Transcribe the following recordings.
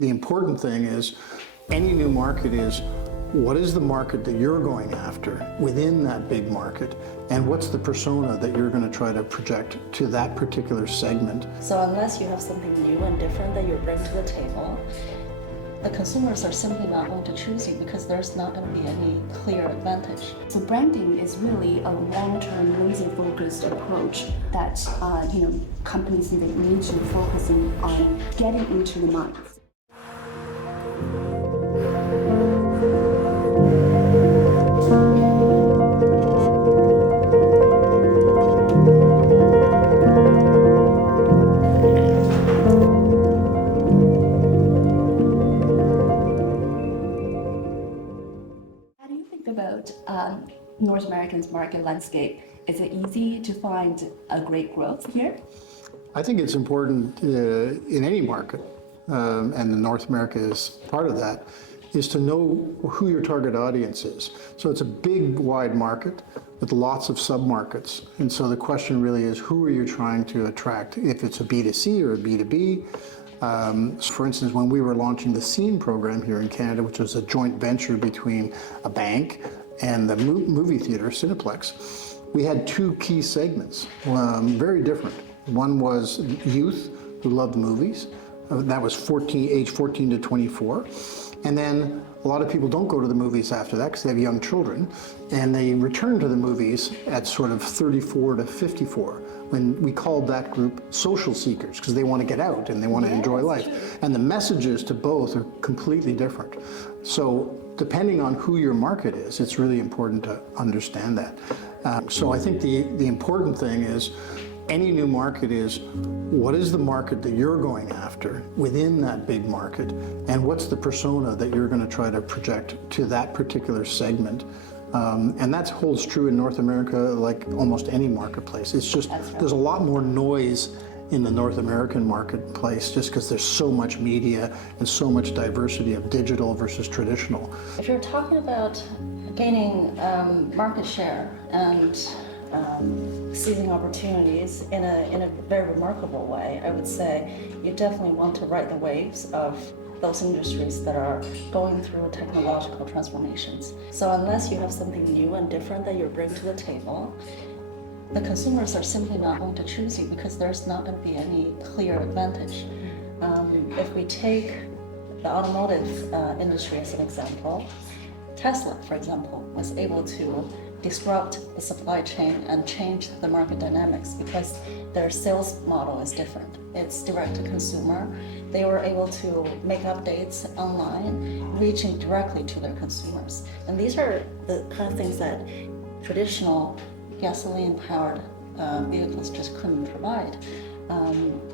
The important thing is any new market is what is the market that you're going after within that big market, and what's the persona that you're going to try to project to that particular segment. So unless you have something new and different that you bring to the table, the consumers are simply not going to choose you because there's not going to be any clear advantage. So branding is really a long-term, laser-focused approach that companies need to focus on getting into the minds. North American's market landscape. Is it easy to find a great growth here? I think it's important in any market, and North America is part of that, is to know who your target audience is. So it's a big, wide market with lots of sub-markets. And so the question really is, who are you trying to attract? If it's a B2C or a B2B. For instance, when we were launching the Scene program here in Canada, which was a joint venture between a bank and the movie theater, Cineplex, we had two key segments, very different. One was youth who loved movies. That was age 14 to 24. And then a lot of people don't go to the movies after that because they have young children, and they return to the movies at sort of 34 to 54, when we called that group social seekers because they want to get out and they want to enjoy life. And the messages to both are completely different. So depending on who your market is, it's really important to understand that. So I think the important thing is any new market is what is the market that you're going after within that big market, and what's the persona that you're going to try to project to that particular segment. And that holds true in North America like almost any marketplace. It's just there's a lot more noise in the North American marketplace just because there's so much media and so much diversity of digital versus traditional. If you're talking about gaining market share and seizing opportunities in a very remarkable way, I would say you definitely want to ride the waves of those industries that are going through technological transformations. So unless you have something new and different that you bring to the table, the consumers are simply not going to choose you because there's not going to be any clear advantage. If we take the automotive industry as an example, Tesla, for example, was able to disrupt the supply chain and change the market dynamics because their sales model is different. It's direct to consumer. They were able to make updates online, reaching directly to their consumers. And these are the kind of things that traditional gasoline-powered vehicles just couldn't provide.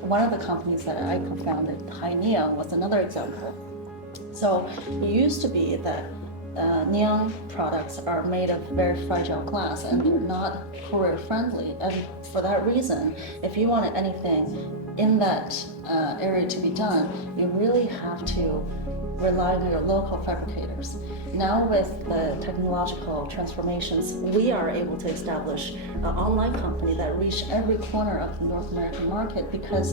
One of the companies that I co-founded, Neon, was another example. So it used to be that neon products are made of very fragile glass and they're not courier friendly, and for that reason, if you wanted anything in that area to be done, you really have to rely on your local fabricators. Now with the technological transformations, we are able to establish an online company that reaches every corner of the North American market because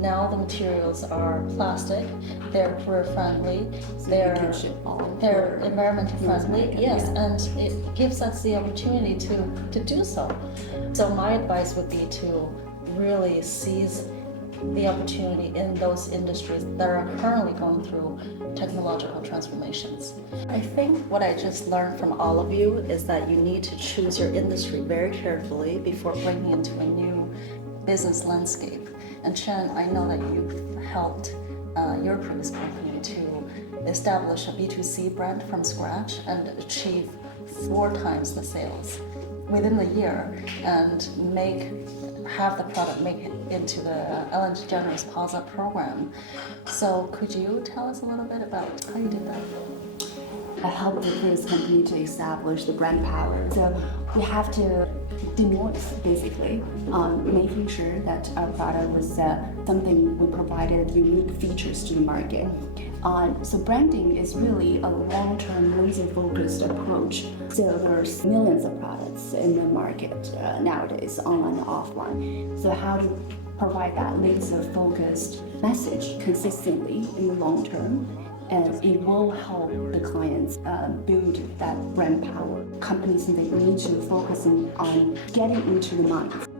now the materials are plastic, they're career friendly, they're environmental friendly, yes, and it gives us the opportunity to do so. So my advice would be to really seize the opportunity in those industries that are currently going through technological transformations. I think what I just learned from all of you is that you need to choose your industry very carefully before bringing into a new business landscape. And Chen, I know that you've helped your previous company to establish a B2C brand from scratch and achieve 4 times the sales within the year and have the product make it into the Ellen DeGeneres PASA program. So could you tell us a little bit about how you did that? I helped the first company to establish the brand power. So we have to denoise, basically, making sure that our product was something we provided unique features to the market. So branding is really a long-term, laser-focused approach. So there's millions of products in the market nowadays, online and offline. So how to provide that laser-focused message consistently in the long term, and it will help the clients build that brand power. Companies, they need to focus on getting into the mind